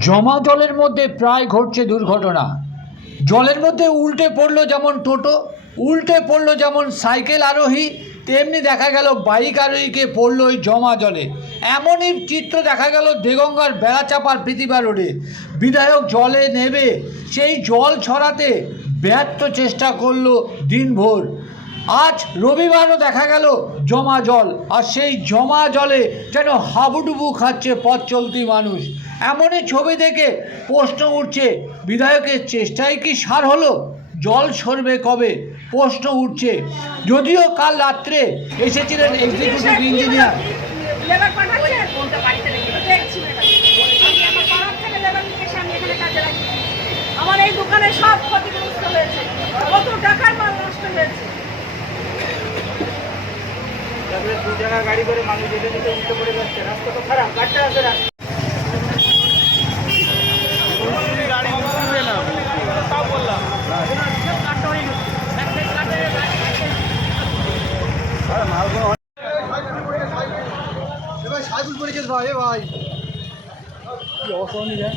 জমা জলের মধ্যে প্রায় ঘটছে দুর্ঘটনা। জলের মধ্যে উল্টে পড়লো যেমন টোটো, উল্টে পড়লো যেমন সাইকেল আরোহী, তেমনি দেখা গেল বাইক আরোহীকে পড়লো ওই জমা জলে। এমনই চিত্র দেখা গেল দেগঙ্গার বেড়াচাপার প্রতিভা রোডে। বিধায়ক জলে নেবে সেই জল ছড়াতে ব্যর্থ চেষ্টা করলো দিনভর। আজ রবিবারও দেখা গেল জমা জল, আর সেই জমা জলে যেন হাবুডুবু খাচ্ছে পথ চলতি মানুষ। এমনই ছবি দেখে প্রশ্ন উঠছে, বিধায়কের চেষ্টায় কি সার হলো? জল সরবে কবে? প্রশ্ন উঠছে। যদিও কাল রাত্রে এসেছিলেন এক্সিকিউটিভ ইঞ্জিনিয়ার। আমার এই দোকানে সব ক্ষতিগ্রস্ত হয়েছে, কত টাকার মাল নষ্ট হয়েছে। দু জায়গা গাড়ি করে মানুষ যেতে যেতে উল্টে পড়ে যাচ্ছে, রাস্তা তো খারাপ, গাড়িটা আছে রাস্তা। ভাই সাইকেল পড়ে গেছে ভাই, ভাই কি অবস্থা নিয়ে যায়।